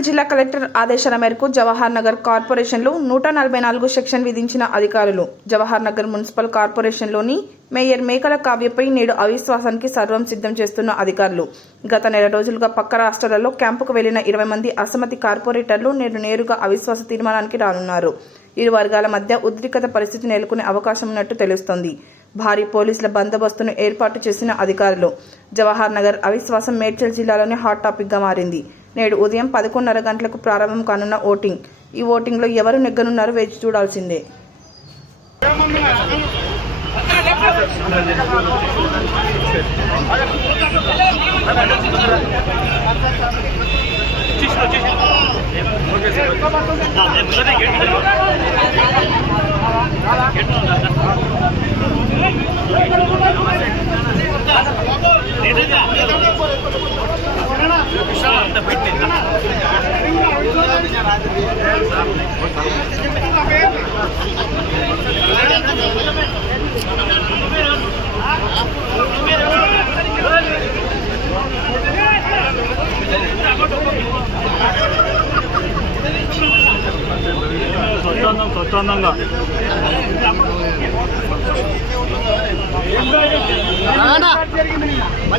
జిల్లా కలెక్టర్ ఆదేశాల మేరకు జవహర్ నగర్ కార్పొరేషన్లో నూట నలభై నాలుగు సెక్షన్ విధించిన అధికారులు. జవహర్ నగర్ మున్సిపల్ కార్పొరేషన్లోని మేయర్ మేకల కావ్యపై నేడు అవిశ్వాసానికి సర్వం సిద్ధం చేస్తున్న అధికారులు. గత నెల రోజులుగా పక్క రాష్ట్రాలలో క్యాంపుకు వెళ్ళిన ఇరవై మంది అసమ్మతి కార్పొరేటర్లు నేడు నేరుగా అవిశ్వాస తీర్మానానికి రానున్నారు. ఇరు వర్గాల మధ్య ఉద్రిక్తత పరిస్థితి నెలకొనే అవకాశం ఉన్నట్టు తెలుస్తోంది. భారీ పోలీసుల బందోబస్తును ఏర్పాటు చేసిన అధికారులు. జవహర్ నగర్ అవిశ్వాసం మేడ్చల్ జిల్లాలోని హాట్ టాపిక్గా మారింది. నేడు ఉదయం పదకొండున్నర గంటలకు ప్రారంభం కానున్న ఓటింగ్. ఈ ఓటింగ్లో ఎవరు నెగ్గనున్నారో వేచి చూడాల్సిందే. 걷다 걷다 걷다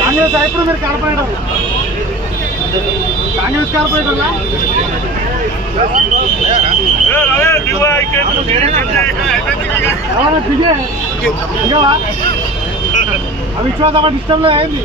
కాంగ్రెస్ ఇప్పుడు మీరు కార్పొరేటర్ కాంగ్రెస్ కార్పొరేటర్ రవాణా దిగే? అవిశ్వాసం అంటే ఇష్టంలో ఏంది